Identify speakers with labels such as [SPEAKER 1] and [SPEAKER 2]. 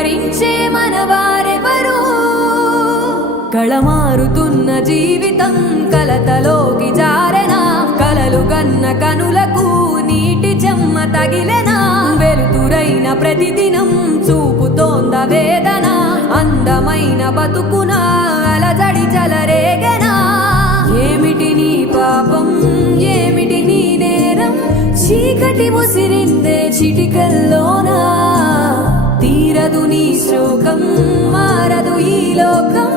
[SPEAKER 1] ధరించే మనవారెవరు
[SPEAKER 2] కళమారుతున్న జీవితం కలతలోకి జారనా కలలు కన్న కనులకు నీటి చెమ్మ తగిలెనా వెలుతురైన ప్రతిదినం చూపుతోంద వేదన అందమైన బతుకున అలజడి చలరేగనా
[SPEAKER 1] ఏమిటి నీ పాపం ఏమిటి నీ నేరం చీకటి ముసిరిందే చిటికల్లోనా శ్లోకం మారదు ఈ లోకం